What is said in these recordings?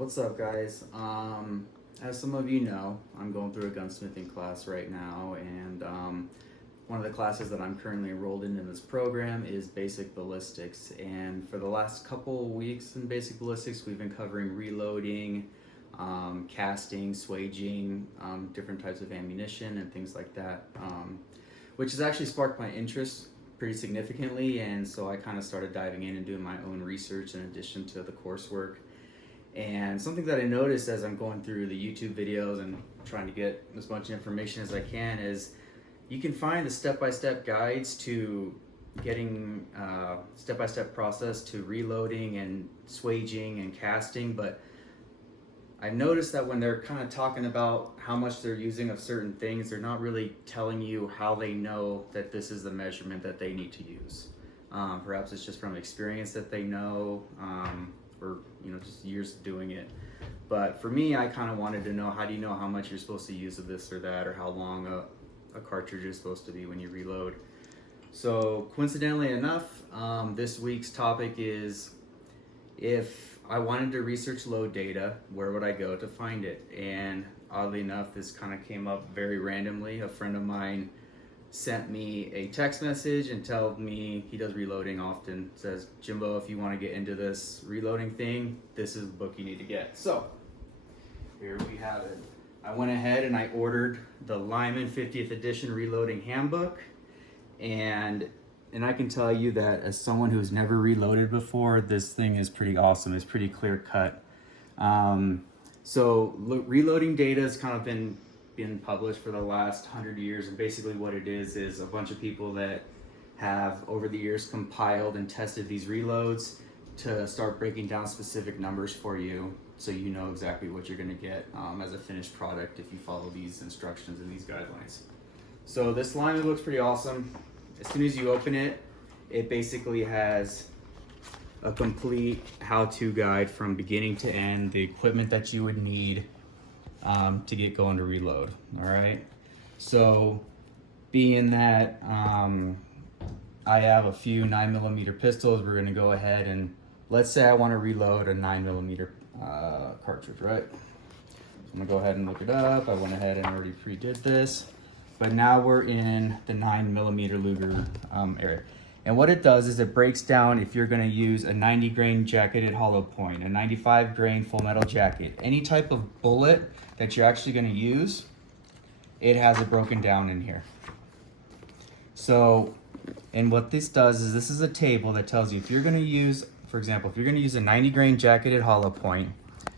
What's up, guys? As some of you know, I'm going through a gunsmithing class right now, and one of the classes that I'm currently enrolled in this program is Basic Ballistics. And for the last couple weeks in Basic Ballistics, we've been covering reloading, casting, swaging, different types of ammunition and things like that, which has actually sparked my interest pretty significantly, and so I kind of started diving in and doing my own research in addition to the coursework. And something that I noticed as I'm going through the YouTube videos and trying to get as much information as I can is you can find the step-by-step guides to getting step-by-step process to reloading and swaging and casting, but I've noticed that when they're kind of talking about how much they're using of certain things, they're not really telling you how they know that this is the measurement that they need to use. Perhaps it's just from experience that they know, or just years of doing it. But for me, I kind of wanted to know, how do you know how much you're supposed to use of this or that, or how long a cartridge is supposed to be when you reload. So coincidentally enough, this week's topic is, if I wanted to research load data, where would I go to find it? And oddly enough, this kind of came up very randomly. A friend of mine sent me a text message and told me he does reloading often. Says, Jimbo, if you want to get into this reloading thing, this is the book you need to get. So here we have it. I went ahead and I ordered the Lyman 50th edition reloading handbook, and I can tell you that as someone who's never reloaded before, this thing is pretty awesome. It's pretty clear cut. Reloading data has kind of been published for the last 100 years, and basically what it is a bunch of people that have over the years compiled and tested these reloads to start breaking down specific numbers for you, so you know exactly what you're going to get as a finished product if you follow these instructions and these guidelines. So this Lyman looks pretty awesome. As soon as you open it, it basically has a complete how-to guide from beginning to end, the equipment that you would need to get going to reload. All right, so being that I have a few 9mm pistols, we're going to go ahead and let's say I want to reload a 9mm cartridge, right? So I'm going to go ahead and look it up. I went ahead and already pre-did this, but now we're in the 9mm Luger area. And what it does is it breaks down if you're going to use a 90 grain jacketed hollow point, a 95 grain full metal jacket, any type of bullet that you're actually going to use, it has it broken down in here. So, and what this does is this is a table that tells you if you're going to use, for example, if you're going to use a 90 grain jacketed hollow point,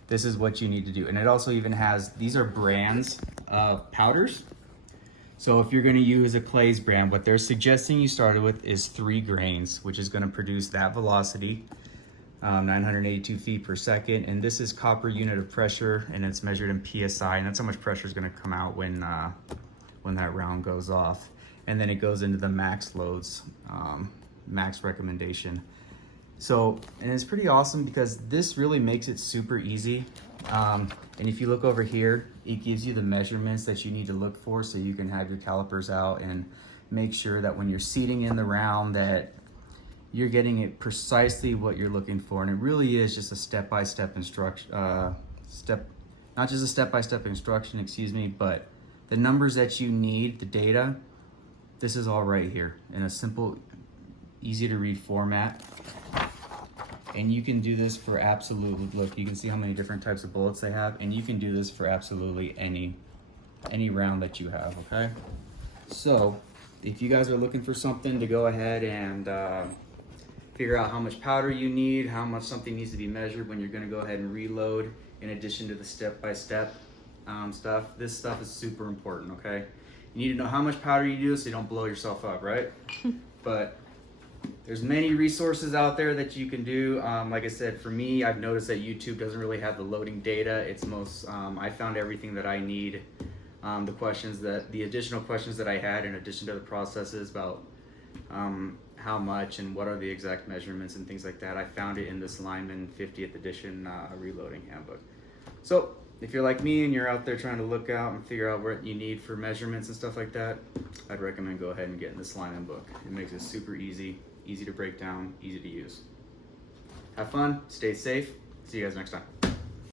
this is what you need to do. And it also even has, these are brands of powders. So if you're going to use a Clay's brand, what they're suggesting you started with is 3 grains, which is going to produce that velocity, 982 feet per second. And this is copper unit of pressure, and it's measured in PSI, and that's how much pressure is going to come out when that round goes off. And then it goes into the max loads, max recommendation. So, and it's pretty awesome because this really makes it super easy. And if you look over here, it gives you the measurements that you need to look for, so you can have your calipers out and make sure that when you're seating in the round that you're getting it precisely what you're looking for. And it really is just a step-by-step instruction, not just a step-by-step instruction, excuse me, but the numbers that you need, the data, this is all right here in a simple, easy to read format. And you can do this for absolutely, look, you can see how many different types of bullets they have, and you can do this for absolutely any round that you have, okay? So, if you guys are looking for something to go ahead and figure out how much powder you need, how much something needs to be measured when you're gonna go ahead and reload, in addition to the step-by-step stuff, this stuff is super important, okay? You need to know how much powder you do so you don't blow yourself up, right? But there's many resources out there that you can do. Like I said, for me, I've noticed that YouTube doesn't really have the loading data. It's most, I found everything that I need. The additional questions that I had in addition to the processes about how much and what are the exact measurements and things like that, I found it in this Lyman 50th edition reloading handbook. So if you're like me and you're out there trying to look out and figure out what you need for measurements and stuff like that, I'd recommend go ahead and getting this Lyman book. It makes it super easy to break down, easy to use. Have fun, stay safe, see you guys next time.